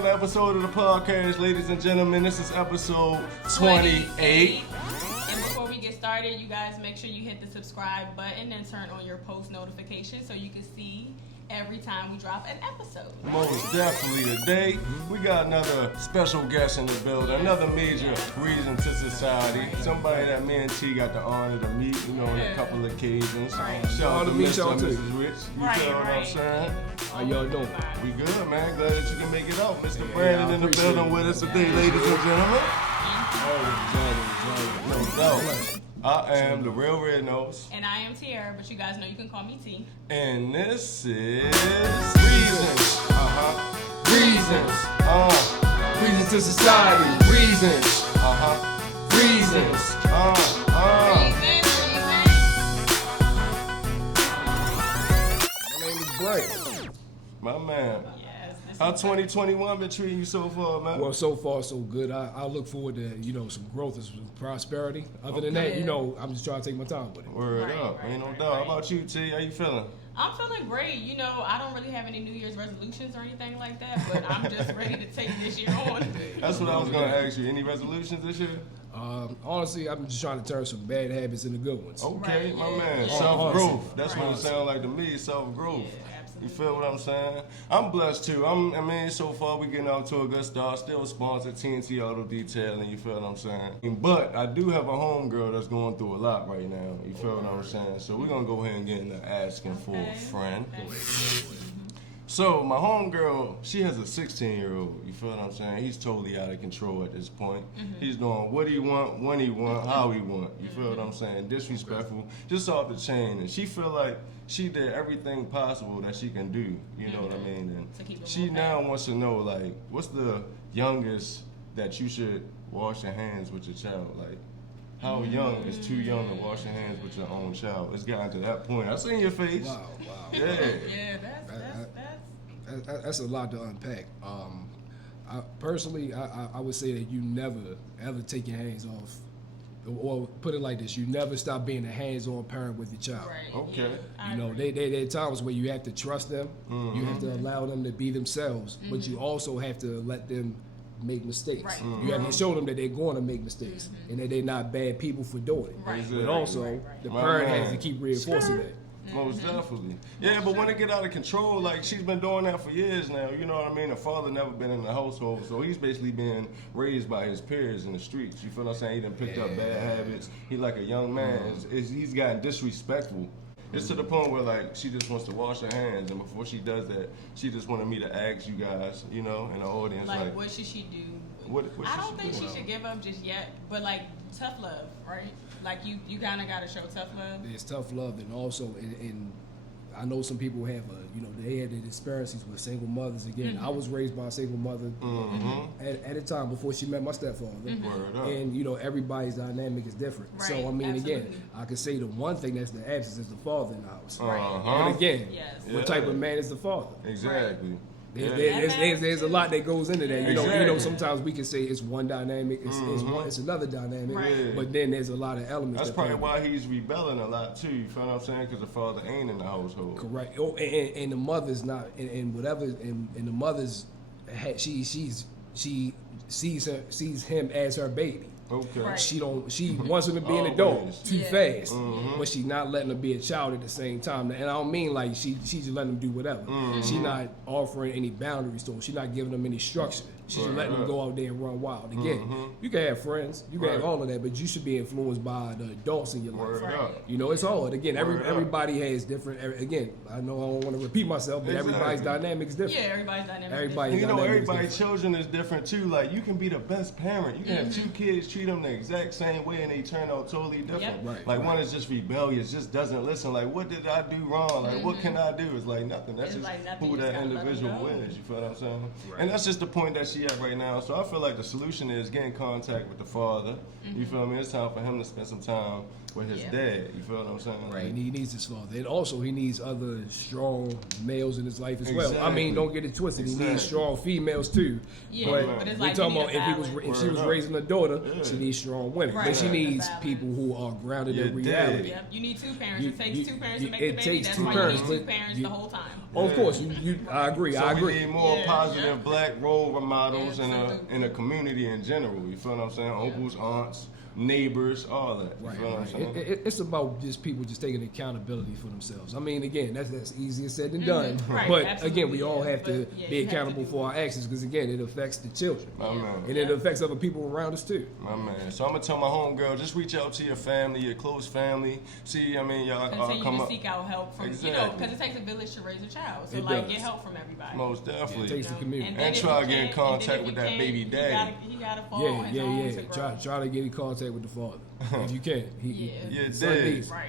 another episode of the podcast, ladies and gentlemen. This is episode 28. And before we get started, you guys make sure you hit the subscribe button and turn on your post notifications so you can see every time we drop an episode. Most definitely today, we got another special guest in the building, another major Reason to Society, somebody that me and T got the honor to meet, on a couple of occasions. Shout out to Mr. and Mrs. Rich, you feel what I'm saying? How y'all doing? We good, man. Glad that you can make it out. Mr. Brandon in the building with us today, ladies and gentlemen. No doubt. I am the real Red Nose. And I am Tiara, but you guys know you can call me T. And this is Reasons. Reasons. Reasons to Society. Reasons. Reasons. My name is Brian. My man. Yes. How 2021 been treating you so far, man? Well, so far so good. I look forward to some growth and some prosperity. Other than that, I'm just trying to take my time with it. Word up. Ain't no doubt. How about you, T? How you feeling? I'm feeling great. I don't really have any New Year's resolutions or anything like that, but I'm just ready to take this year on. That's what I was going to ask you. Any resolutions this year? Honestly, I'm just trying to turn some bad habits into good ones. Okay, Right, my yeah. man. Yeah. Self-growth. That's Right. what it sounds like to me, self-growth. Yeah, absolutely. You feel what I'm saying? I'm blessed too. So far we getting out to a good start. Still sponsored TNT Auto Detailing, you feel what I'm saying? But I do have a homegirl that's going through a lot right now, you feel what I'm saying? So we're going to go ahead and get into asking for a friend. So my homegirl, she has a 16-year-old, you feel what I'm saying? He's totally out of control at this point. He's doing what he want, when he want, how he want, you feel what I'm saying? Disrespectful, just off the chain. And she feel like she did everything possible that she can do, you know what I mean? And she now wants to know, like, what's the youngest that you should wash your hands with your child? Like, how young is too young to wash your hands with your own child? It's gotten to that point. I seen your face. Wow. Yeah. Yeah, That's a lot to unpack. I would say that you never ever take your hands off, or put it like this: you never stop being a hands-on parent with your child. Right. Okay. Yeah. There are times where you have to trust them, you have to allow them to be themselves, but you also have to let them make mistakes. Right. You have to show them that they're going to make mistakes and that they're not bad people for doing it. Right. But also, the My parent man. has to keep reinforcing that. Most definitely. Yeah, but when it get out of control, like she's been doing that for years now, you know what I mean? The father never been in the household, so he's basically being raised by his peers in the streets. You feel what I'm saying? He done picked up bad habits. He like a young man. He's gotten disrespectful. It's to the point where like she just wants to wash her hands, and before she does that, she just wanted me to ask you guys, in the audience, Like, what should she do? What I don't think do? she should give up just yet, but like tough love, right? Like you kind of got to show tough love. There's tough love, and also, and I know some people have they had their experiences with single mothers. Again, I was raised by a single mother at a time before she met my stepfather, Word up. and everybody's dynamic is different. Right, So I mean, absolutely. again, I could say the one thing that's the absence is the father in the house. Uh-huh. But again, Yes. what type of man is the father? Exactly. There's a lot that goes into that. Exactly. Sometimes we can say it's one dynamic, it's another dynamic, Right. but then there's a lot of elements. That's that probably play. why he's rebelling a lot too. You feel what I'm saying? Because the father ain't in the household. Correct. Oh, and the mother's not, and whatever, and the mother's, she sees him as her baby. Okay. Right. She wants him to be an adult Always. too Yeah. fast, but she's not letting him be a child at the same time. And I don't mean like she's just letting him do whatever. She's not offering any boundaries to him. She's not giving him any structure. She's just letting him go out there and run wild. Again, you can have friends, you can have all of that, but you should be influenced by the adults in your life. Word up. It's hard. Again, Word up. everybody has different. Again, I know I don't want to repeat myself, but everybody's Exactly. dynamic is different. Yeah, everybody's dynamic. Everybody's And dynamic is everybody's different. children is different too. Like you can be the best parent. You can have two kids, treat them the exact same way, and they turn out totally different. Yep. Right, Like right. one is just rebellious, just doesn't listen. Like what did I do wrong? Like what can I do? It's like nothing. That's It's just like nothing. who You just that gotta let 'em individual go. is. You feel what I'm saying? And that's just the point that she at right now. So I feel like the solution is get in contact with the father. You feel me? It's time for him to spend some time with his Yeah. dad. You feel what I'm saying? Right, and he needs his father, and also he needs other strong males in his life as well. I mean, Exactly. don't get it twisted. He Exactly. needs strong females too. Yeah, but it's we're like talking you about need a if balance. she was Word up. raising a daughter, Yeah. she needs strong women, Right, but she right. needs Balance. people who are grounded You're in reality. Yep. You need two parents. You- it takes you- two parents to make it the baby. takes That's two why parents, you need two but parents you- the whole time. Oh, of course, I agree. So I we agree. need more Yeah, positive yeah. black role models Absolutely. in a community in general. You feel what I'm saying? Uncles, aunts, neighbors, all that. You Right, feel what I'm right. saying? It's about just people just taking accountability for themselves. I mean, again, that's easier said than done. Right, But absolutely, again, we all yeah. have to But, yeah, be you have to accountable do for our actions because again, it affects the children, My man. and it affects other people around us too. My man. So I'm gonna tell my homegirl, just reach out to your family, your close family. See, I mean, y'all Continue come to up. seek out help from, Exactly. because it takes a village to raise a child. So It like, does. get help from everybody. Most definitely. It takes the community. then And if try you to get in can't- contact and then with if that you baby can't, daddy. He gotta fall on his own to grow. Try to get in contact with the father if you can. Yeah, son dig. needs it. Right.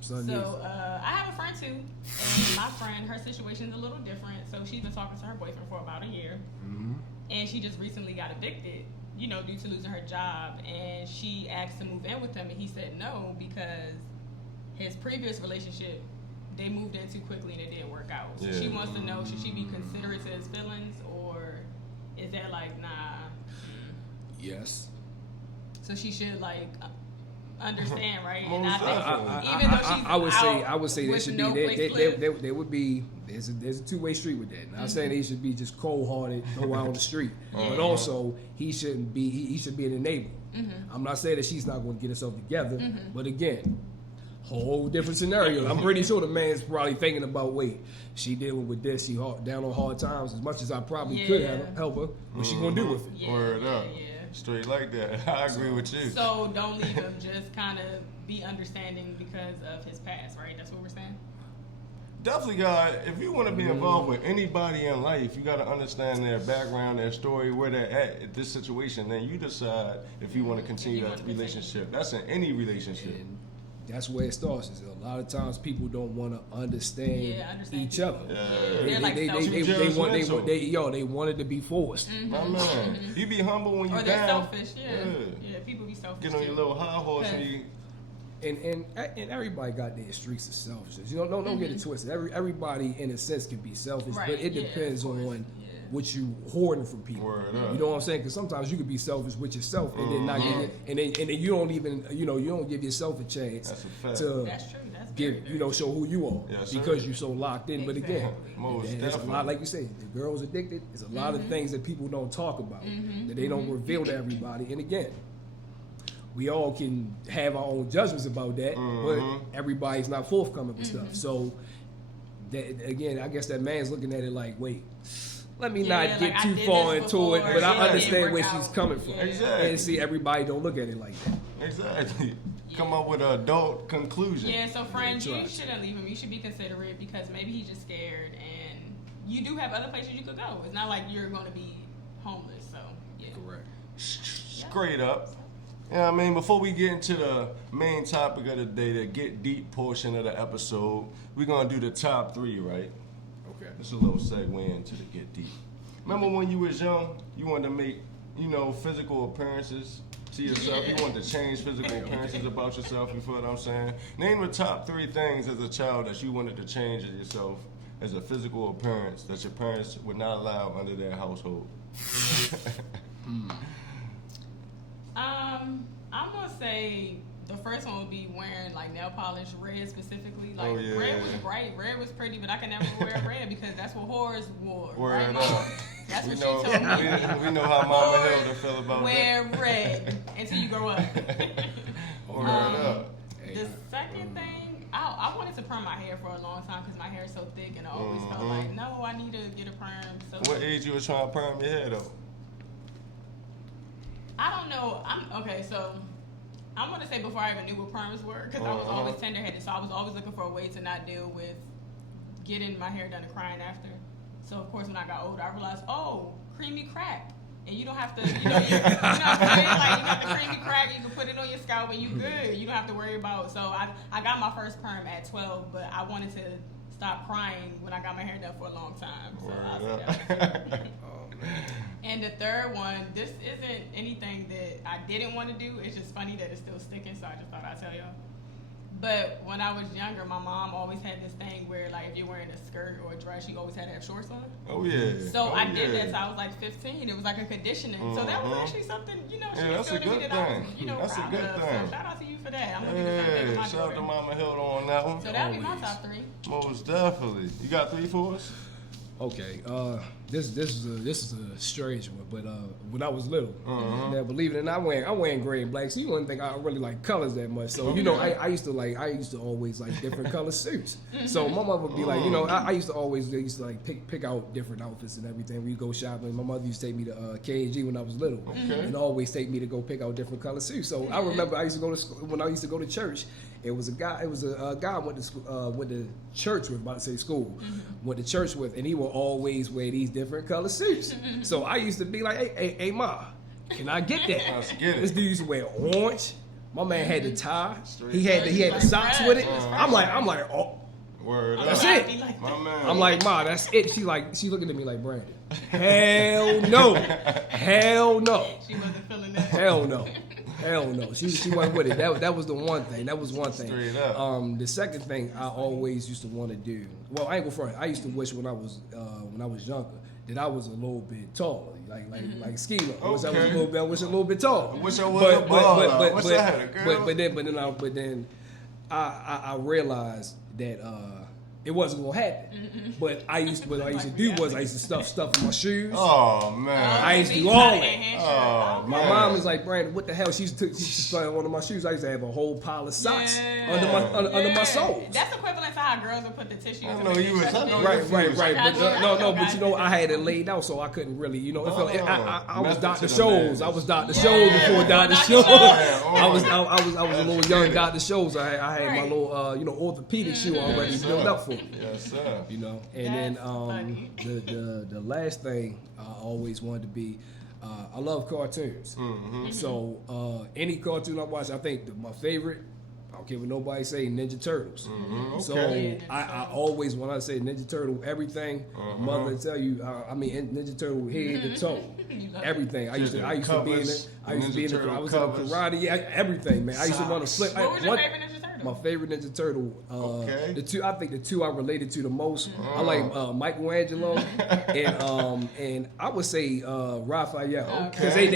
Son So needs it. I have a friend too, and my friend, her situation's a little different. So she's been talking to her boyfriend for about a year, and she just recently got evicted, you know, due to losing her job. And she asked to move in with him, and he said no because his previous relationship, they moved in too quickly and it didn't work out. So she Yeah. wants to know, should she be considerate to his feelings, or is that like, nah? Yes. So she should like understand, right? Most And I think definitely. even though she's I would say there with should no be place to live. there would be there's a two-way street with that. Not saying he should be just cold-hearted, go out on the street, but also he shouldn't be he should be an enabler. I'm not saying that she's not going to get herself together, but again, whole different scenario. I'm pretty sure the man's probably thinking about, wait, she dealing with this, she down on hard times. As much as I probably could help her, what's she gonna do with it? Yeah, Word up. yeah. Straight like that. I agree with you. So don't leave him. Just kind of be understanding because of his past, right? That's what we're saying. Definitely, God, if you want to be involved with anybody in life, you got to understand their background, their story, where they're at this situation. Then you decide if you want to continue that relationship. That's in any relationship. And that's where it starts. Is a lot of times people don't want to understand, understand each people. other. Yeah. They're like selfish. They wanted to be forced. My man, you be humble when you Or they're down. selfish. Yeah, people be selfish. Get on your too. little high horse and you. And everybody got their streaks of selfishness. You know, don't get it twisted. Everybody in a sense can be selfish, Right, but it yeah, depends of course, on yeah. what you hoarding from people. Word up. You know what I'm saying? Because sometimes you can be selfish with yourself and then not get and then you don't even you don't give yourself a chance That's a fact. to That's true. That's very, give show who you are Yes, sir. because you're so locked in. But again, Exactly. Most there's a definitely. lot, like you say, the girl's addicted. There's a lot of things that people don't talk about that they don't reveal to everybody. And again, we all can have our own judgments about that, but everybody's not forthcoming with stuff. So, that, again, I guess that man's looking at it like, wait, let me Yeah, not get like, I too did far this into it, before, but I yeah, it understand didn't where work she's out. coming from. Yeah. Exactly. And see, everybody don't look at it like that. Exactly. Come up with an adult conclusion. Yeah, so friends, Yeah, you try. shouldn't leave him. You should be considerate because maybe he's just scared, and you do have other places you could go. It's not like you're going to be homeless. So yeah. Correct. Straight up. Yeah, I mean, before we get into the main topic of the day, the get deep portion of the episode, we're gonna do the top 3, right? Okay. It's a little segue into the get deep. Remember when you was young, you wanted to make, physical appearances to yourself. You wanted to change physical appearances about yourself. You feel what I'm saying? Name the top 3 things as a child that you wanted to change as yourself as a physical appearance that your parents would not allow under their household. I'm gonna say the first one would be wearing like nail polish, red specifically. Like Oh, yeah. red was bright, red was pretty, but I could never wear red because that's what whores wore. Word right, up. Mama? That's We what know, she told me. we know how Mama Whores Hilda feel about wear red until you grow up. Word up. The second thing, I wanted to perm my hair for a long time because my hair is so thick, and I always felt like, no, I need to get a perm. So What age you was trying to perm your hair though? I don't know. So I'm gonna say before I even knew what perms were, because I was always tender-headed, so I was always looking for a way to not deal with getting my hair done and crying after. So of course, when I got older, I realized, creamy crack, and you don't have to, you know what I'm saying? Like you got the creamy crack, you can put it on your scalp, and you good. You don't have to worry about. So I got my first perm at 12, but I wanted to stop crying when I got my hair done for a long time. So I'll say that was it. And the third one, this isn't anything that I didn't want to do. It's just funny that it's still sticking, so I just thought I'd tell y'all. But when I was younger, my mom always had this thing where, like, if you're wearing a skirt or a dress, you always had to have shorts on. Oh yeah. So oh, I did that. So I was like 15. It was like a conditioning. So that was actually something, you know, she that's a instilled in me good that I was, thing. you know, That's a proud good of. thing. So shout out to you for that. I'm gonna do the same thing with Yeah, my shout out to daughter. Mama Hill on that one. So that'll be my Always. top 3. Most definitely. You got 3 for us? Okay, this is a strange one, but when I was little, Uh-huh. now believe it or not, I'm wearing gray and black, so you wouldn't think I really like colors that much. So you know, I used to always like different color suits. So my mother would be like, you know, I used to like pick out different outfits and everything. We go shopping. My mother used to take me to K&G when I was little, and always take me to go pick out different color suits. So I remember I used to go to school, when I used to go to church. It was a guy I went to school, went to church with, about to say school, went to church with, and he would always wear these different color suits. So I used to be like, hey, Ma, can I get that? Let's get it. This dude used to wear orange. My man had the tie. Straight He had the socks with it. I'm like, oh, Word up. that's it. My man. I'm like, Ma, that's it. She looking at me like, Brandon, hell no, hell no, She wasn't feeling that. hell no. Hell no, she wasn't with it. That was the one thing. That was one thing. Straight up. The second thing I always used to want to do. Well, I ain't go front. I used to wish when I was younger that I was a little bit taller, like Schema. I wish I was a little bit taller. I wish I was a baller. I wish I had a girl. But then I realized that it wasn't gonna happen. But what I used to do was I used to stuff in my shoes. Oh man. I used to do all that. Oh, My man. mom was like, Brandon, what the hell? She used to start one of my shoes. I used to have a whole pile of socks under my soles. That's equivalent to how girls would put the tissues. I in know the you was. I know Right. I But you know, I had it laid out, so I couldn't really, you know. I was Method Dr. to the Scholl. madness. I was Dr. Scholl before Dr. Dr. Scholl. Scholl. I was a little young Dr. Scholl. So I had my Right. little, orthopedic shoe already Yes, built sir. up for me. Yes, sir. You know, and then That's funny. the last thing I always wanted to be, I love cartoons. So any cartoon I watch, I think my favorite, I don't care what nobody say, Ninja Turtles. So Okay. I always, when I say Ninja Turtle, everything, my mother tell you, I mean Ninja Turtle head to toe, everything. I used to be in Covers, it. I used to be in Ninja it. Turtle I was covers. in karate, everything, man. I used to want to flip. What was your favorite Ninja Turtle? My favorite Ninja Turtle, Okay. I think the two I related to the most, I like Michelangelo and I would say Raphael, because they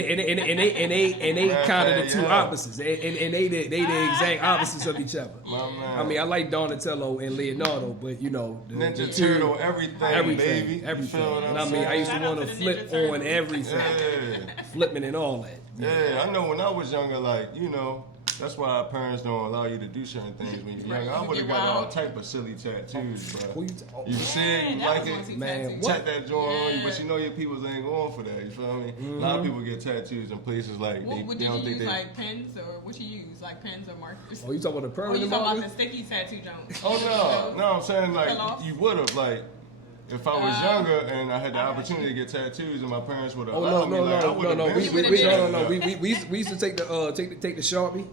kind of the two opposites, and they the exact opposites of each other. My man. I mean, I like Donatello and Leonardo, but you know, Ninja the two, Turtle, everything, baby. You everything. feel what And I'm I mean, I used to Shout out want to to the flip Ninja Turtles. on everything, Yeah. flipping and all that. Yeah, I know when I was younger, like, you know, that's why our parents don't allow you to do certain things when you're young. I would have Get got all wild. type of silly tattoos, Who bro. you You see it, you that like was one it, too Man, tattooed. what? check that joint on you, but you know your people ain't going for that, you feel me? A lot of people get tattoos in places like they, What would they you don't think use, they... like pens, or what you use, like pens or markers? Oh, you talking about the Or you permanent talking about markers? the sticky tattoo joint? Oh, no, I'm saying Fell like, off? you would have, like, if I was younger and I had the opportunity to get tattoos and my parents would have Oh allowed me, like, I would have We used to take the Sharpie.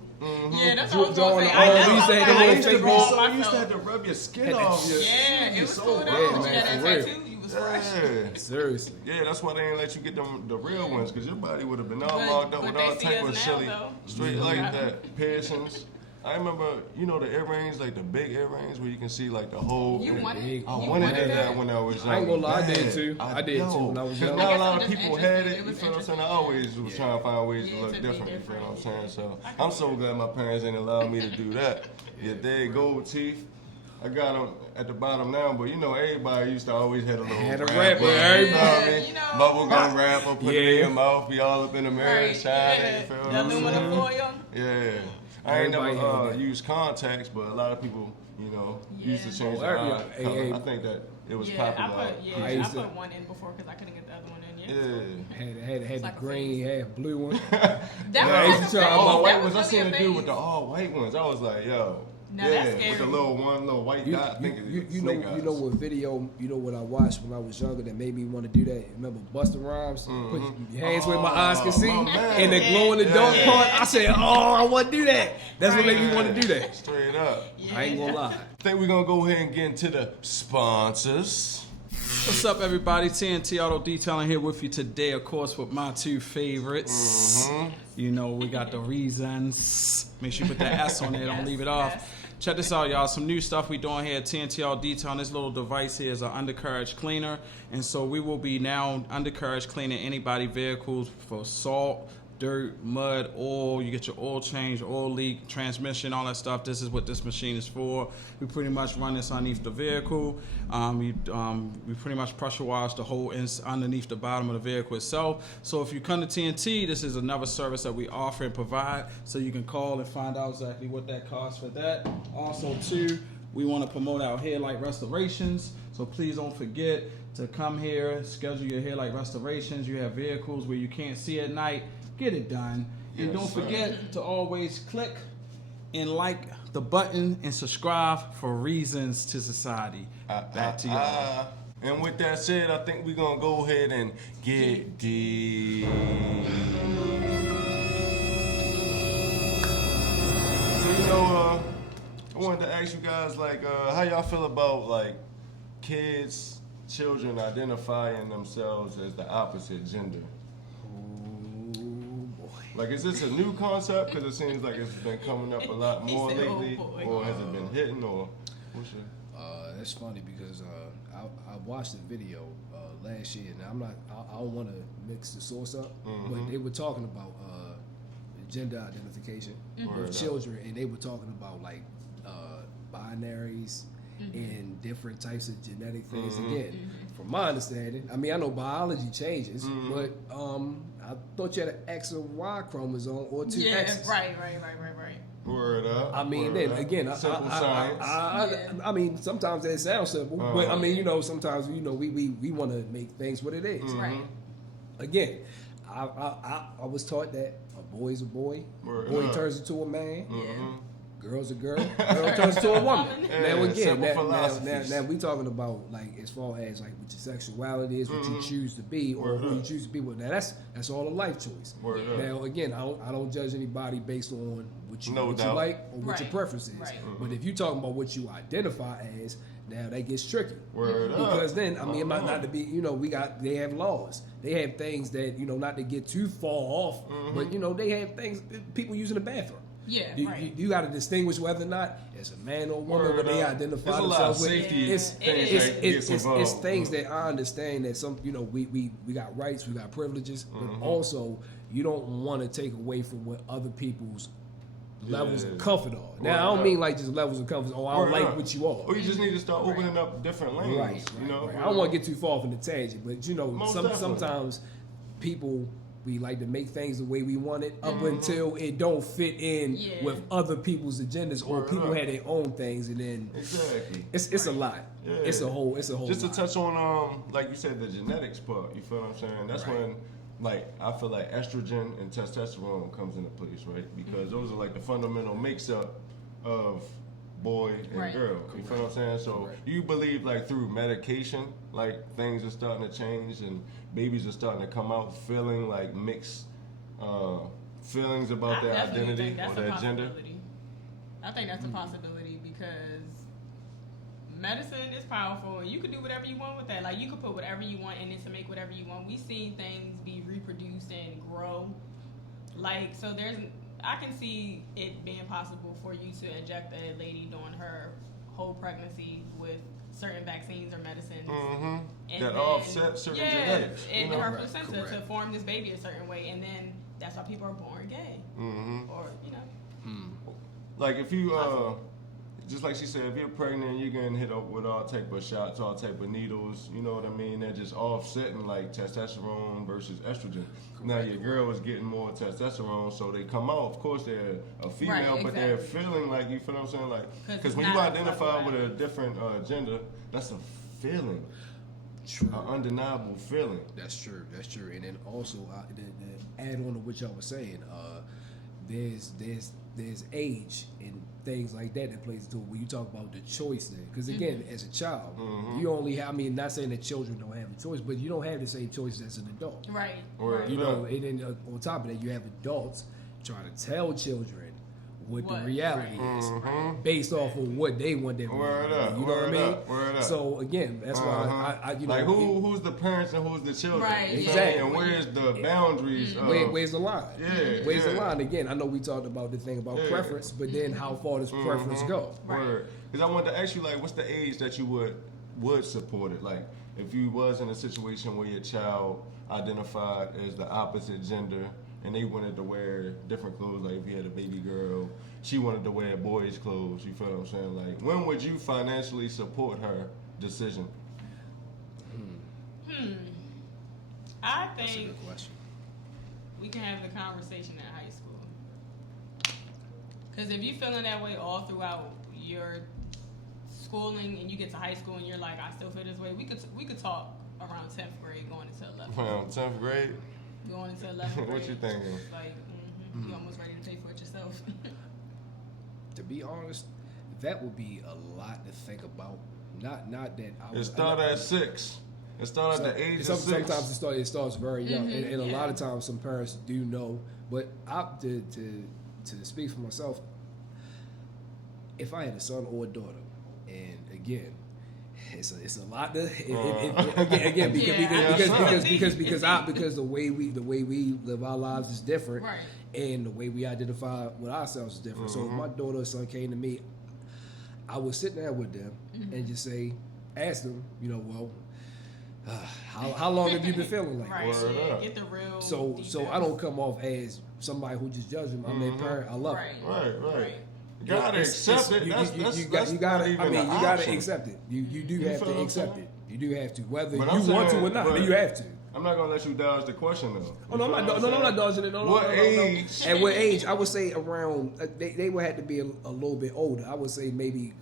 Yeah, that's what I was Drawing gonna say. the I arms, know, we used to have I the used little to fake draw so So you used to myself. have to rub your skin Had to- off. Yeah, it was so cool though. bad, You man, had that for real. tattoo, you was fresh. Yeah. Seriously. Yeah, that's why they ain't let you get the real ones, because your body would have been all But- marked up but with they all see type us of now, silly, though. straight Yeah. like that, piercings. I remember, you know, the earrings, like the big earrings where you can see like the whole. You wanted- I you wanted wanted that that? when I was young. I ain't gonna lie, I did Man, too. I did too when I was 'cause young. Now I a guess lot it of was just people had it. interesting. It You was feel what I'm saying? I interesting. always was trying to find ways Yeah, to look to be different. You feel what I'm saying? different. So I can I'm so glad my parents ain't allowed me to do that. Yeah, they gold teeth. I got them at the bottom now, but you know, everybody used to always have a little Had a wrapper, wrapper, you know what I everybody. mean? You know. Bubble gum wrapper, put it in Yeah. your mouth, be all up in the mirror, Right, shining. yeah. You feel what The I'm aluminum saying? foil. Yeah. I ain't Everybody never had that. used contacts, but a lot of people, you know, used to Yeah. change Oh, their yeah. eye Hey, color. hey. I think that it was Yeah, popular. I I used to- put one in before because I couldn't get the other one in. Yeah. Yeah. Had the like a green, had blue one. That Yeah, I was used like to a try phase. all All That white was ones. I really seen a a dude with phase. the all white ones. I was like, yo. Now yeah, that's with the scary. little white You, dot. I think you, it's you snake know eyes. what video, you know what I watched when I was younger that made me want to do that? Remember Busta Rhymes? Put your hands where my eyes can see, my man. and the glow in the dark Yeah. part. I said, oh, I want to do that. That's what made me want to do that. Straight up. Yeah. I ain't gonna lie. I think we're gonna go ahead and get into the sponsors. What's up, everybody? TNT Auto Detailing here with you today, of course, with my two favorites. You know, we got the Reasons. Make sure you put that S on there. Don't leave it off. Yes. Check this out, y'all. Some new stuff we doing here at TNT Auto Detailing. This little device here is an undercarriage cleaner. And so we will be now undercarriage cleaning anybody vehicles for salt, dirt, mud, oil. You get your oil change, oil leak, transmission, all that stuff. This is what this machine is for. We pretty much run this underneath the vehicle. We pretty much pressure wash the whole underneath the bottom of the vehicle itself. So if you come to TNT, this is another service that we offer and provide. So you can call and find out exactly what that costs for that. Also, too, we want to promote our hairlight restorations. So please don't forget to come here, schedule your hairlight restorations. You have vehicles where you can't see at night. Get it done. And Yes, don't sir. forget to always click and like the button and subscribe for Reasons to Society. Back to y'all. And with that said, I think we're gonna go ahead and get deep. So I wanted to ask you guys how y'all feel about children identifying themselves as the opposite gender. Like, is this a new concept? Because it seems like it's been coming up a lot more He said, "Oh, lately. boy." Or has it been hitting? Or what's your... That's funny because I watched the video last year, and I don't want to mix the source up, but they were talking about gender identification Word with up. children, and they were talking about binaries and different types of genetic things. Again, from my understanding, I mean, I know biology changes, but I thought you had an X and Y chromosome or two Yeah, X's. right. Word up. I mean, word then up. again, Simple science. I mean, sometimes that sounds simple, but I mean, sometimes we want to make things what it is. Right. Again, I was taught that a boy is a boy, Word boy up. turns into a man, girl's a girl, girl Turns turns into a into a woman. woman. Yeah, Now again, simple philosophies. now we talking about as far as what your sexuality is, what you choose to be, or Word who you up. choose to be with. Now that's all a life choice. Word up. Now again, I don't judge anybody based on what you, No what you doubt. like or what your Right. preference is. Right. But if you talking about what you identify as, now that gets tricky. Word up. Because then, I mean, it might not to be, they have laws. They have things that, not to get too far off, but, they have things that people use in the bathroom. Yeah, You, right. you got to distinguish whether or not it's a man or woman, Word but they up. identify There's a lot of themselves with. safety It's, things it's- that gets involved. it's things that I understand that some, we got rights, we got privileges, but also you don't want to take away from what other people's levels Yeah. of comfort are. Word Now, I don't up. mean just levels of comfort. Oh, I don't Word like up. what you are. Or you just need to start opening up different lanes. Right. Word I don't want to up. get too far off in the tangent, but Most definitely. sometimes people we like to make things the way we want it up until it don't fit in Yeah. with other people's agendas or Word people up. have their own things, and then Exactly. it's a lot. Yeah. It's a whole Just to lot. touch on, like you said, the genetics part. You feel what I'm saying? That's Right. when, I feel like estrogen and testosterone comes into place, right? Because those are the fundamental mix-up of boy and Right. girl. You feel what I'm saying? So Correct. you believe through medication, things are starting to change and babies are starting to come out feeling mixed feelings about I their definitely identity think that's or a their gender. possibility. I think that's a possibility because medicine is powerful and you can do whatever you want with that. You can put whatever you want in it to make whatever you want. We've seen things be reproduced and grow. So I can see it being possible for you to inject a lady during her whole pregnancy with certain vaccines or medicines. Mm-hmm. And That then- offset certain genetics. in you know? her Correct, placenta correct. to form this baby a certain way, and then that's why people are born gay, Mm-hmm. or If you just like she said, if you're pregnant, you're getting hit up with all type of shots, all type of needles. You know what I mean? They're just offsetting testosterone versus estrogen. Now your girl is getting more testosterone, so they come out. Of course, they're a female, Right, but they're exactly. feeling you feel what I'm saying? 'Cause Because it's when you not identify with a sexuality. different gender, that's a feeling, True. an undeniable feeling. That's true. That's true. And then also, to add on to what y'all was saying, there's age and things like that plays into it. When you talk about the choice there, because again, as a child, you only have. I mean, not saying that children don't have a choice, but you don't have the same choice as an adult. right, Or- right. You know, and then on top of that, you have adults trying to tell children what the What? reality Right. is, Mhm. based off of what they want their Word reality. up, You know what I word mean? up, word up. So again, that's why I you know, like who's the parents and who's the children? Right, You know exactly. what I mean? And where's the boundaries? Of, where's the line? Yeah, Where's the yeah. line? Again, I know we talked about the thing about Yeah. preference, but then how far does preference go? Word. Because I wanted to ask you, like, what's the age that you would support it? Like, if you was in a situation where your child identified as the opposite gender and they wanted to wear different clothes, like if you had a baby girl, she wanted to wear boys' clothes. You feel what I'm saying? Like, when would you financially support her decision? I That's a think good question. we can have the conversation in high school. Because if you're feeling that way all throughout your schooling and you get to high school and you're like, I still feel this way, we could talk around 10th grade going into 11th. Well, 10th grade? Going into 11th grade. What you thinking? It's like, you almost ready to pay for it yourself. To be honest, that would be a lot to think about. Not that I It was. started at 6. It started at the age of 6. Sometimes it starts very young, and a lot of Yeah. times some parents do know. But to speak for myself, if I had a son or a daughter, and again, it's a lot to again because the way we live our lives is different, Right. and the way we identify with ourselves is different. So if my daughter or son came to me, I would sit there with them and just ask them, well, how long have you been feeling like Right. this? Word Yeah, up. get the real So details. I don't come off as somebody who just judges them. I'm their parent. I love Right. it. Right. You gotta accept it. You That's gotta. not even I mean, an you gotta option. accept it. You do You have feel to what I'm accept saying? it. You do have to, whether But you I'm want to saying- or not. but You have to. I'm not gonna let you dodge the question though. Oh no, I'm not dodging it. No, What no. age? At what age? I would say around. They would have to be a little bit older. I would say maybe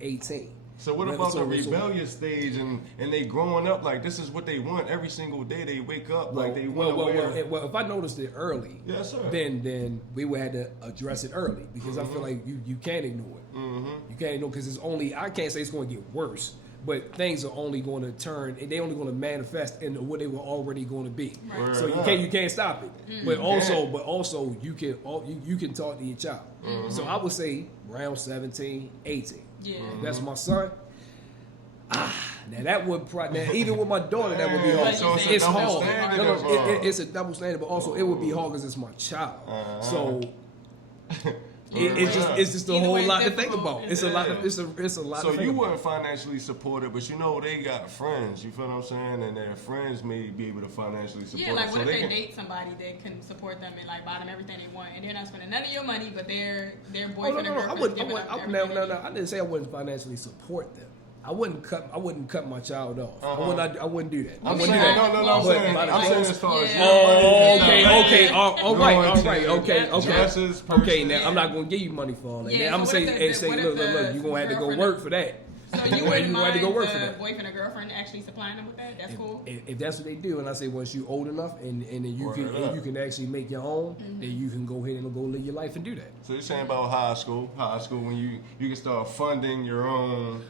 18. So what about the rebellious stage and they growing up like this is what they want every single day? They wake up like they want to wear. Well, if I noticed it early, Yes, sir. then we would have to address it early because I feel like you can't ignore it. You can't ignore because it's only. I can't say it's going to get worse, but things are only going to turn. They only going to manifest into what they were already going to be. Right. So you can't stop it. But also you can talk to your child. So I would say around 17, 18. Yeah. If that's my son. Now that would now even with my daughter that would be hard. So It's it's a double hard. standard No, involved. it's a double standard, but also it would be hard because it's my child. So it's just a Either whole way, lot to it's think difficult. about. It's a lot. It's a lot. So to think you about. weren't financially supported, but they got friends. You feel what I'm saying? And their friends may be able to financially support. Yeah, like them. what So if they can- date somebody that can support them and like buy them everything they want, and they're not spending none of your money, but their Oh, boyfriend no. or I girlfriend's wouldn't. giving them everything No. they need. I didn't say I wouldn't financially support them. I wouldn't cut my child off. I wouldn't do that. I I'm wouldn't saying, do that. no. But- I'm saying as far as Yeah. Oh, your money, okay. All right. Dresses, Okay, purses. now I'm not gonna give you money for all that. Yeah, Now, I'm so gonna what if say, what if look, the you're gonna have to go girlfriend- work for that. So you You wouldn't gonna have to mind go work for the that. boyfriend or girlfriend actually supplying them with that? That's cool. If that's what they do, and I say once you're old enough and then you Word can up. you can actually make your own, then you can go ahead and go live your life and do that. So you're saying about high school when you can start funding your own.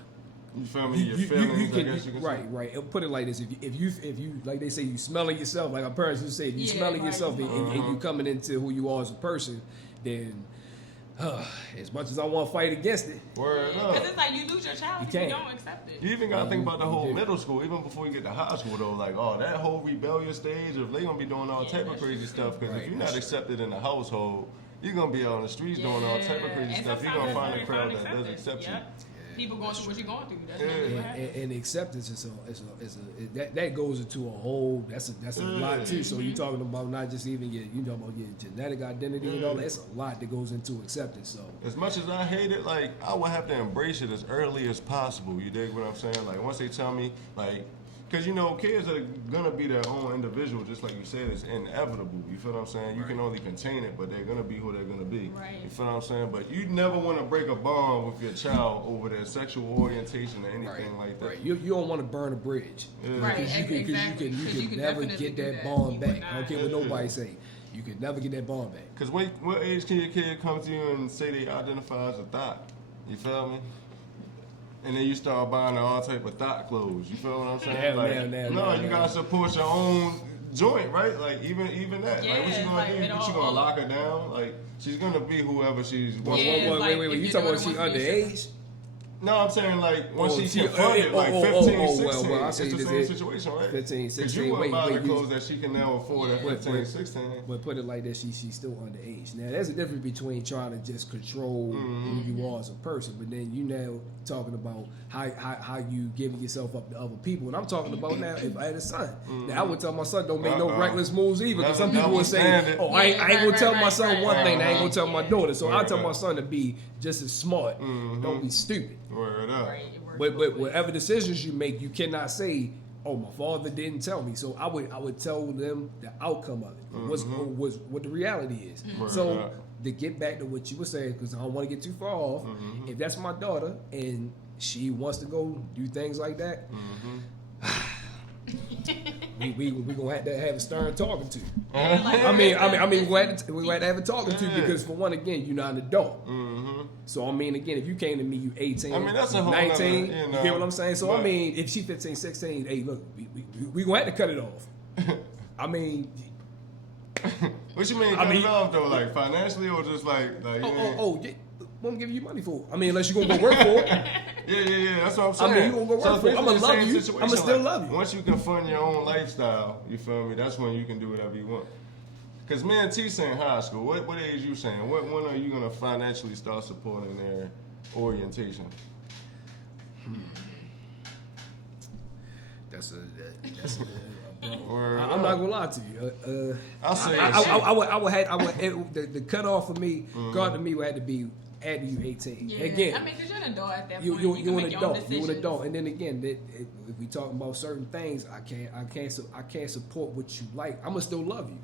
You feel me? Your feelings. I guess you can say. right. And put it like this: if you like they say you smelling yourself, like our parents used to say, you Yeah, smelling right. yourself, and you coming into who you are as a person, then as much as I want to fight against it, Word up. Because it's like you lose your child You if you can't. don't accept it. You even gotta think about the whole do. middle school, even before you get to high school though. Like, that whole rebellious stage, if they gonna be doing all type of that's crazy stuff, because Right, if you're that's not accepted in the household, you're gonna be out on the streets doing all type of crazy And stuff. You're sometimes gonna it's find a very crowd fine that does acceptance. accept you. Yep. People going through what you're going through. That's Yeah. what happens. and acceptance is that goes into a whole that's a lot too. So you're talking about not just even your genetic identity and all that. It's a lot that goes into acceptance. So As much as I hate it, like, I would have to embrace it as early as possible. You dig what I'm saying? Like, once they tell me, like, because, kids are going to be their own individual, just like you said. It's inevitable. You feel what I'm saying? You can only contain it, but they're going to be who they're going to be. Right. You feel what I'm saying? But you never want to break a bond with your child over their sexual orientation or anything like that. right, you don't want to burn a bridge. Right, Because exactly. you 'Cause can never definitely get do that that. bond You back. would I don't care what not. nobody say. You can never get that bond back. Because what age can your kid come to you and say they identify as a thought? You feel me? And then you start buying all type of thought clothes. You feel what I'm saying? Now, you gotta support your own joint, right? Like even that. Yeah, like what you gonna like, do? it What you all- gonna lock her down? Like she's gonna be whoever she's. Yeah, wants to it's be. like, wait. if You your talking about daughter she wants to be a underage? No, I'm saying like when Oh, she she- confronted like 15, 16, well, I it's say the this same is situation, right? 15, Because 16, you wouldn't buy the you- clothes that she can now afford at Yeah. 15, 16. But put it like that, she's still underage. Now, there's a difference between trying to just control who you are as a person, but then you now talking about how you giving yourself up to other people. And I'm talking about now, if I had a son, now I would tell my son don't make no reckless moves either. Because some people would say, Understand it. oh, I ain't gonna tell my son one thing, I ain't gonna tell my Yeah. daughter. So I Word tell up. my son to be just as smart. Don't be stupid. Word up. Right, it works But both ways. whatever decisions you make, you cannot say, "Oh, my father didn't tell me." So I would tell them the outcome of it, was what the reality is. Word So up. to get back to what you were saying, because I don't want to get too far off. If that's my daughter and she wants to go do things like that, we gonna have to have a stern talking to. Yeah, like, I mean, we it's- gonna have to have a talking to Yeah. because for one, again, you're not an adult. So I mean, again, if you came to me, you 18, I mean, that's a whole 19, nother, you get what I'm saying? So I but- mean, if she 15, 16, hey, look, we gonna have to cut it off. I mean, What you mean I cut mean- it off though? Like financially or just like yeah, won't give you money for it. I mean, unless you gonna go work for it. Yeah, that's what I'm I saying. mean, you gonna go work for it. it's I'ma the love same you. situation. I'ma still Like, love you. Once you can fund your own lifestyle, you feel me? That's when you can do whatever you want. Cause me and T saying high school. What age you saying? When are you gonna financially start supporting their orientation? That's a bro. Word I'm not up. gonna lie to you. I'll say the cutoff for me, God to me would have to be after you 18. Yeah. Again, I mean, because you're an adult at that you point. you can you an make your own adult. You an decisions. adult. And then again, if we talking about certain things, I can't support what you like. I'ma still love you.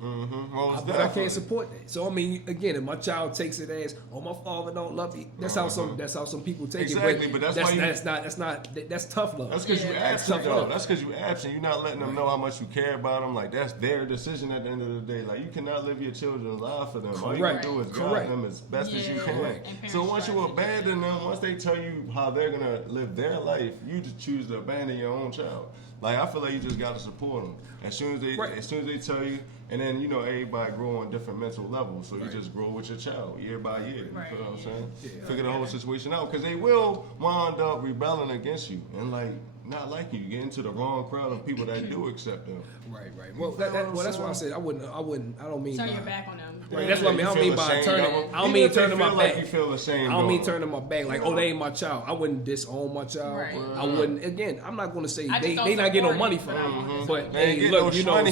But I can't support that. So I mean, again, if my child takes it as, "Oh, my father don't love me," that's how some people take Exactly, it. but that's why you- that's tough love. That's because you Yeah. absent Tough though. love. That's because you absent. You're not letting them know how much you care about them. Like that's their decision at the end of the day. Like you cannot live your children's life for them. All you can Correct. do is guide Correct. them as best as you Yeah. can. Correct. And So parents once you try to abandon them, once they tell you how they're gonna live their life, you just choose to abandon your own child. Like I feel like you just gotta support them as soon as they tell you. And then everybody grow on different mental levels, so you just grow with your child year by year. You Right. feel what I'm saying? Yeah. Figure the whole situation out because they will wind up rebelling against you and like not liking you, get into the wrong crowd of people that do accept them. Right. Well, that's why I said I don't mean Turn by, your back on them. Right, that's what I mean. I don't You mean feel by ashamed turning. of them. I don't Even mean if they turning my feel like back. you feel ashamed. I don't mean of turning my back. Like, oh, they ain't my child. I wouldn't disown my child. Right. I wouldn't. Again, I'm not going to say I they just don't not getting no support money it, from but I it. want But They ain't hey, get look, no money.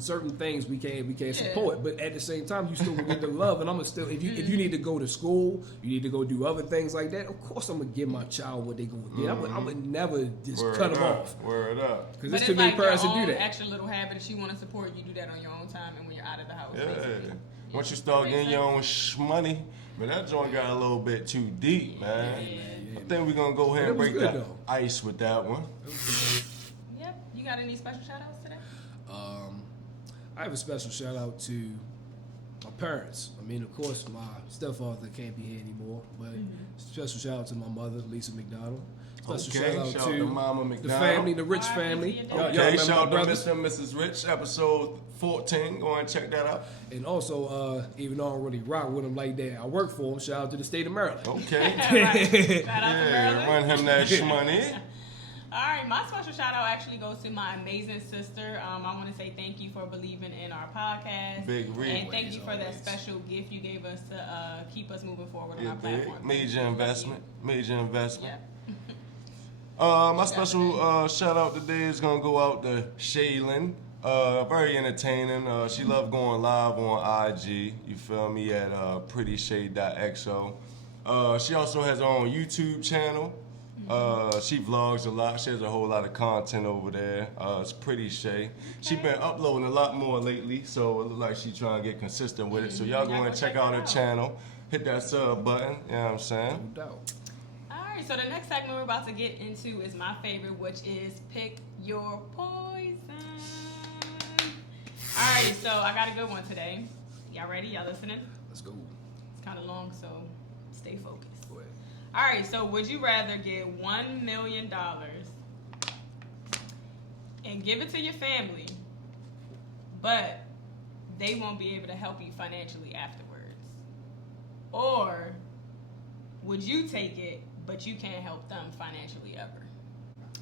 certain things we can't Yeah. support. But at the same time, you still will get the love. And I'm gonna still if you need to go to school, you need to go do other things like that. Of course, I'm gonna give my child what they gonna get. I would never just Word cut them up. off Word up. because But there's it's too many like parents your to do own that. extra little habit. If you want to support, you do that on your own time and when you're out of the house. Yeah. basically. Once you start getting your own money, man, that joint got a little bit too deep, man. I think we're gonna go ahead and But it was break good, that though. ice with that one. Yep. You got any special shout outs today? I have a special shout out to my parents. I mean, of course, my stepfather can't be here anymore, but special shout out to my mother, Lisa McDonald. Special Okay, shout out shout to to Mama the McDonald. family, the Rich R.I.P. family. to your Y'all, dad. y'all Okay, remember shout my out to brothers. Mr. and Mrs. Rich, episode 14. Go and check that out. And also, even though I don't really rock with them like that, I work for them. Shout out to the state of Maryland. Okay. Right. Shout out to Yeah, Maryland. run him that money. All right, my special shout out actually goes to my amazing sister. I want to say thank you for believing in our podcast. Big Reed. And thank you for that Always. special gift you gave us to keep us moving forward on Yeah, our big. platform. Major investment. Major investment. Yeah. My special shout out today is gonna go out to Shaylin. Very entertaining. She loved going live on IG. You feel me at prettyshade.xo. She also has her own YouTube channel. She vlogs a lot. She has a whole lot of content over there. It's Pretty Shay. She been uploading a lot more lately, so it looks like she trying to get consistent with it. So y'all go and check out her channel. Hit that sub button. You know what I'm saying? No doubt. All right, so the next segment we're about to get into is my favorite, which is Pick Your Poison. All right, so I got a good one today. Y'all ready? Y'all listening? Let's go. It's kind of long, so stay focused. Go ahead. All right, so would you rather get $1 million and give it to your family, but they won't be able to help you financially afterwards? Or would you take it, but you can't help them financially ever?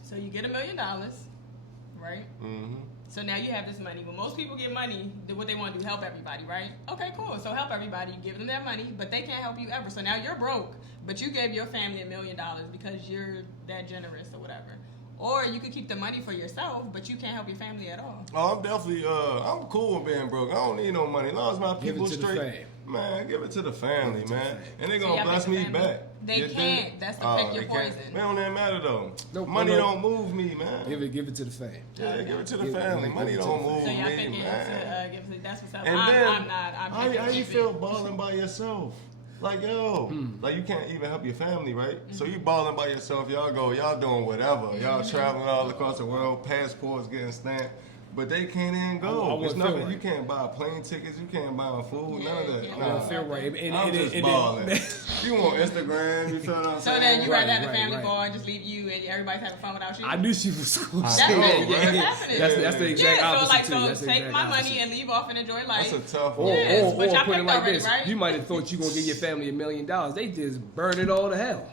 So you get $1 million, right? Mm-hmm. So now you have this money. When most people get money, what they want to do, help everybody, right? Okay, cool. So help everybody. You give them that money, but they can't help you ever. So now you're broke, but you gave your family $1 million because you're that generous or whatever. Or you could keep the money for yourself, but you can't help your family at all. Oh, I'm definitely, I'm cool with being broke. I don't need no money. As long as my Give it people to the straight. fam. Man, give it to the family, man. And they So gonna y'all bless pick the me family? back. They You can't. dig? That's the pick your they can't. poison. It don't even matter though. Nope, Money no. don't move me, man. Give it to the fam. Yeah, give it to the Give it- family. give it Money to don't the move So y'all me, picking man. give it to, that's what's up. And I'm not. I'm picking how you keep feel it. balling by yourself? Like, yo, like you can't even help your family, right? So Mm-hmm. you balling by yourself, y'all doing whatever. Y'all traveling all across the world, passports getting stamped, but they can't even I go. wouldn't It's nothing. feel You right. can't buy plane tickets, you can't buy food, Yeah, none of that. yeah. I don't Nah. feel right. I'm just balling. You on Instagram, you feel what I'm So saying? then you rather have the Right, family right. ball and just leave you and everybody's having fun without you? I knew she was going to That's say really that. what's Yeah. happening. That's the exact yeah, opposite so like, too. so That's the take exact my opposite. money and leave off and enjoy life. That's a tough Or, one. Yes, but y'all put it picked like already, this: right? you might have thought you gonna give your family $1 million. They just burn it all to hell.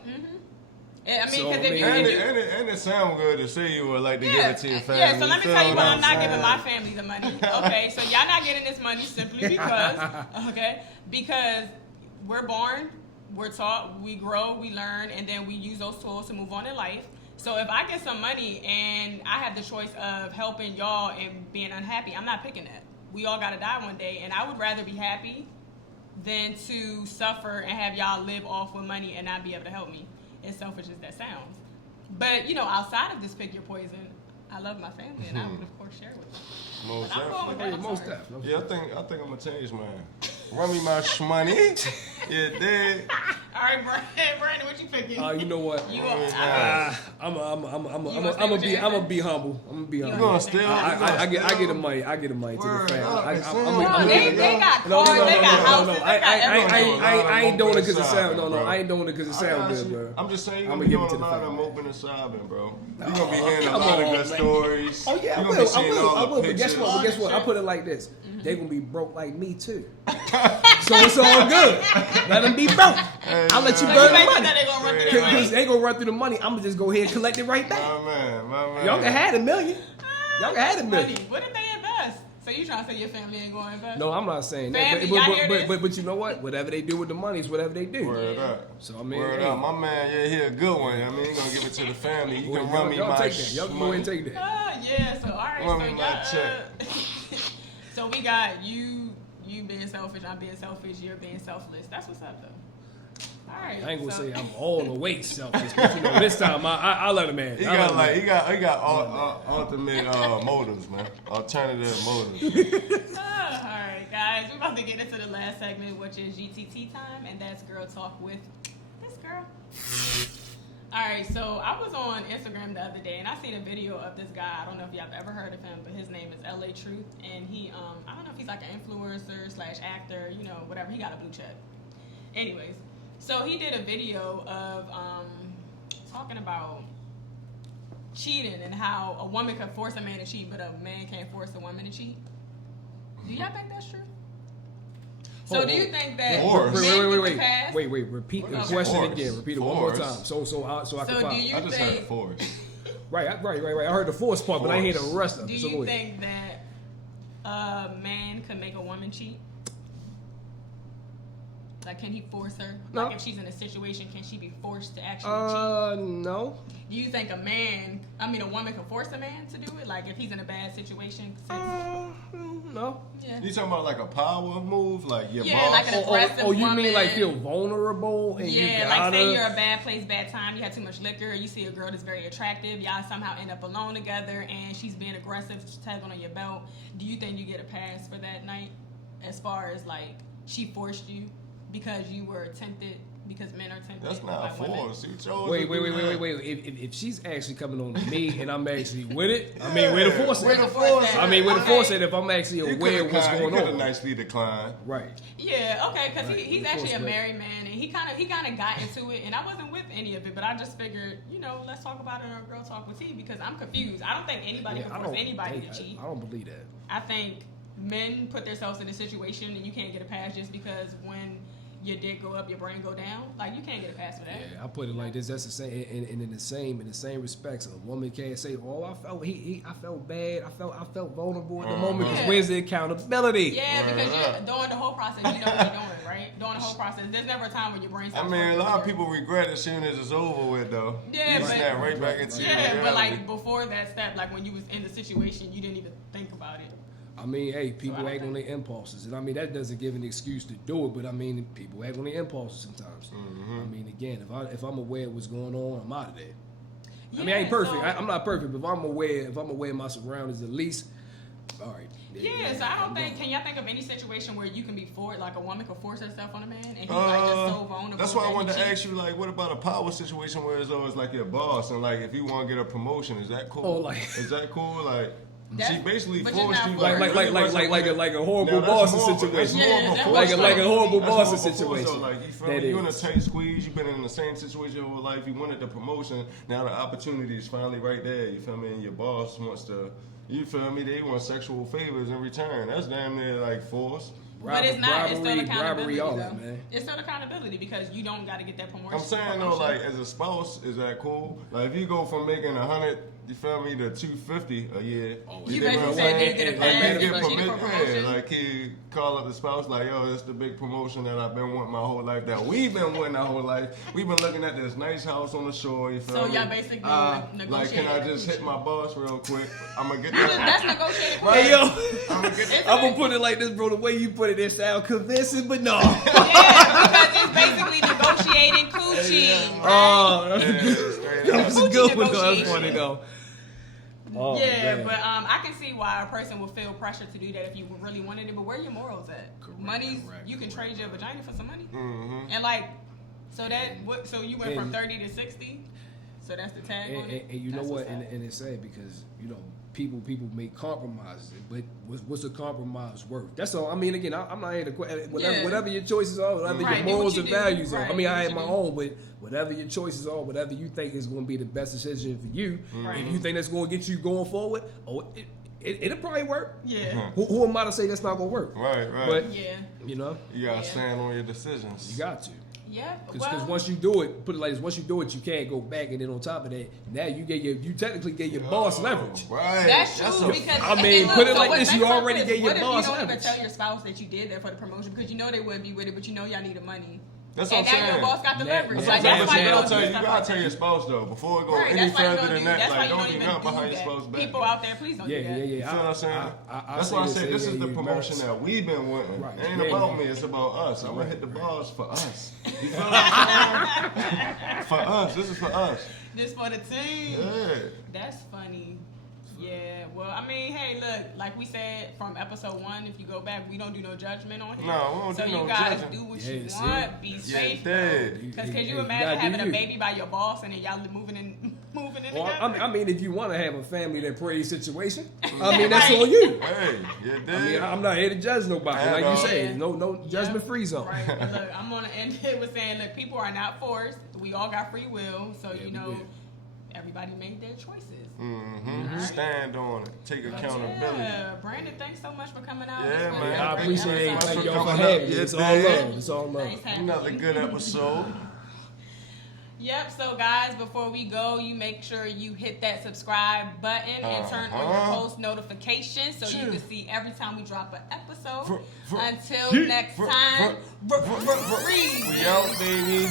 Yeah, I mean, So, because if you, And if you and it sound good to say you would like to give yeah, it to your family. yeah, so let me feel tell you what why I'm not saying? giving my family the money. Okay, so y'all not getting this money simply because, because we're born, we're taught, we grow, we learn, and then we use those tools to move on in life. So if I get some money and I have the choice of helping y'all and being unhappy, I'm not picking that. We all gotta die one day, and I would rather be happy than to suffer and have y'all live off with money and not be able to help me. As selfish as that sounds. But, outside of this pick your poison, I love my family and I would, of course, share with them. Most But I'm going with definitely. that. I'm Most sorry. definitely. Yeah, I think I'm gonna change mine. Run me my shmoney. Yeah, dig. All right, Brandon, what you picking? You know what? You are. I'm gonna stay gonna with be your I'm gonna answer? be humble. I'm gonna be You humble. gonna steal? I get the money. I get the money to the Word family. up, I- it I'm- sounds I'm- No, I'm- they got cars, they got houses, they got everything. I ain't doing it because it sound. No, Bro. I ain't doing it because it sound good, bro. I'm just saying you're I'ma gonna be give doing it to a the lot of family. open and sobbing, bro. You're gonna be hearing a Come lot of on, good man. stories. Oh yeah, I You're gonna will. be I seeing will. all I the will. But guess pictures. what? But guess what? I put it like this: they gonna be broke like me too. So it's all good. Let them be broke. I'll let you So burn you the think money. that they gonna run through the Because money? they gonna run through the money. I'm gonna just go ahead and collect it right back. My man. Y'all can have $1 million. Y'all can have $1 Money. million. What if they invest? So you trying to say your family ain't going to invest? No, I'm not saying that. Family, y'all hear this? But you know what? Whatever they do with the money is whatever they do. Word up. So I mean, Word hey. up. My man, yeah, he a good one. I mean, he gonna give it to the family. You Well, can run me y'all my take that. Y'all can go ahead and money. take that. Yeah, so all right, Run so me my y'all, check. so we got you being selfish, I'm being selfish, you're being selfless. That's what's up, though. All right. I ain't gonna so- say I'm all the way selfish, but this time I let a man. He I let got a like man. he got ultimate motives, man. Alternative motives. All right, guys, we're about to get into the last segment, which is GTT time, and that's Girl Talk with this girl. All right, so I was on Instagram the other day, and I seen a video of this guy. I don't know if y'all have ever heard of him, but his name is LA Truth, and he, I don't know if he's like an influencer / actor, whatever. He got a blue check. Anyways, so he did a video of talking about cheating and how a woman could force a man to cheat, but a man can't force a woman to cheat. Do y'all think that's true? So do you think that Force. men get the Wait. pass? Wait. Repeat the Okay. question Force. again. Repeat it one more Force. time. So I can So follow. do you I just think? heard force. Right. I heard the force part, but I ain't hear the Force. rest of Do it. So you go ahead. think that a man can make a woman cheat? Like, can he force her? No. Like, if she's in a situation, can she be forced to actually cheat? No. Do you think a woman can force a man to do it? Like, if he's in a bad situation? No. Yeah. You talking about like a power move, like your Yeah, boss? like an aggressive Oh, you woman. mean like feel vulnerable and you Yeah, gotta... like say you're a bad place, bad time, you had too much liquor, you see a girl that's very attractive, y'all somehow end up alone together and she's being aggressive, she's tugging on your belt. Do you think you get a pass for that night? As far as like she forced you because you were tempted, because men are tempted. That's not by women? force. You chose. Wait. to do that. If she's actually coming on to me and I'm actually with it, I mean, where the force Where at? the force I mean, where the Okay. force at if I'm actually You aware of what's going You could have on. nicely declined. Right. Yeah, okay, because Right. he's Of actually course, a but- married man, and he kind of got into it, and I wasn't with any of it, but I just figured, let's talk about it on Girl Talk with T, because I'm confused. I don't think anybody Yeah, can force anybody to cheat. I don't believe that. I think men put themselves in a situation and you can't get a pass just because when your dick go up, your brain go down. Like, you can't get a pass for that. Yeah, I put it like this. That's the same, and in the same respects, a woman can't say, "Oh, I felt I felt bad. I felt vulnerable at the moment." Because where's the accountability? Yeah, because during the whole process, you know what you're doing, right? During the whole process, there's never a time when your brain stops. I mean, a lot of people regret it as soon as it's over with, though. Yeah, you but snap right back into yeah, reality. but like before that step, like when you was in the situation, you didn't even think about it. I mean, hey, people act on their impulses, and I mean that doesn't give an excuse to do it, but I mean people act on their impulses sometimes. I mean, again, if I'm aware of what's going on, I'm out of there. I mean, I ain't perfect. I'm not perfect, but if I'm aware of my surroundings, at least, all right. Yeah, so I don't think. Can y'all think of any situation where you can be forced, like a woman could force herself on a man, and he's like just so vulnerable? That's why I wanted to cheats? ask you, like, what about a power situation where it's always like your boss, and like if you want to get a promotion, is that cool? Oh, like- is that cool? Like. She That's- basically but you're forced not you forced. Like a horrible Now, boss that's more of a- situation. Yeah, that's that's more of a like a force. horrible That's boss more of a force, situation. though. Like, you feel That me? You in a is. tight squeeze. You've been in the same situation your whole life. You wanted the promotion. Now the opportunity is finally right there. You feel me? And your boss wants to. You feel me? They want sexual favors in return. That's damn near like force. But it's not. It's still accountability. bribery, all though. that, man. It's still accountability because you don't got to get that promotion. I'm saying though, like as a spouse, is that cool? Like if you go from making 100, you feel me, to 250 a year. You dig basically what I'm said saying? you get a Like, pass, you get but she get a promotion. Yeah, like he call up the spouse like, yo, it's the big promotion that I've been wanting my whole life. That we've been wanting our whole life. We've been looking at this nice house on the shore. You feel So me? y'all basically like, negotiating can I that just coochie. hit my boss real quick? I'm gonna get That's that. negotiated. Right. Hey yo, I'm gonna get that. I'm gonna put it like this, bro. The way you put it, it sound convincing, but no. Yeah, because it's basically negotiating coochie. Oh, Yeah, straight that up. was a good one. Though. That's negotiation. funny though. Oh, Yeah, man. but I can see why a person would feel pressure to do that if you really wanted it. But where are your morals at? Money's you can trade your vagina for some money, and like, so that what? So you went from 30 to 60. So that's the tag on it. And you know That's what? what's up. And it's sad because you know people make compromises, but what's a compromise worth? That's all. I mean, again, I'm not here to whatever your choices are, whatever Right, your do what morals you and do. values are. Right, I mean, do I what have you my do. own, but whatever your choices are, whatever you think is going to be the best decision for you, Right. if you think that's going to get you going forward, it'll probably work. Yeah, Who am I to say that's not going to work? Right. But yeah, you know, You gotta Yeah. stand on your decisions. you got to. yeah. Because Well, once you do it, put it like this, once you do it, you can't go back, and then on top of that, now you technically get your boss leverage. Right. that's true a- because I mean, look, put it so like what- this, think you about already this. gave your What boss if you don't even leverage? tell your spouse that you did that for the promotion because you know they wouldn't be with it, but you know y'all need the money. That's what And I'm now saying. your boss got the Now- leverage. that's Like what that's I'm why saying. you You don't do stuff gotta like tell that. your spouse though before it go Right, any that's why you further don't than do. that. That's why Like you don't don't do even nothing do behind your spouse's that. back. People out there, please don't do that. Yeah. You feel what I'm saying? That's why I say this is the promotion that we've been wanting. Right. It ain't Yeah, about yeah. me, it's about us. I'm gonna hit the bars for us. You feel what I'm saying? For us. This is for us. Just for the team. Yeah. That's funny. Yeah, well, I mean, hey, look, like we said from episode 1, if you go back, we don't do no judgment on here. No, we don't so do you no guys judging. do what Yeah, you see? want. Be Yeah, safe. dead. Because Hey, can you you imagine gotta do having a you. baby by your boss and then y'all moving in Well, together? I mean, if you want to have a family that prays situation, I mean, that's Right. on you. Hey, you I mean, did. I'm not here to judge nobody. I Like know. you say, Yeah. no judgment free zone. Right. But look, I'm gonna end it with saying, look, people are not forced. We all got free will, so Yeah, you we know, did. everybody made their choices. Mm-hmm. Stand on it. Take accountability. Yeah, Brandon, thanks so much for coming out. Yeah, This was man. a I great appreciate it. episode. Thank for y'all for coming having up. me. Yeah, It's all man. love. It's all love. Nice having Another you. good episode. Yep, so guys, before we go, you make sure you hit that subscribe button and turn on your post notifications so you can see every time we drop an episode. Until next time, We out, baby.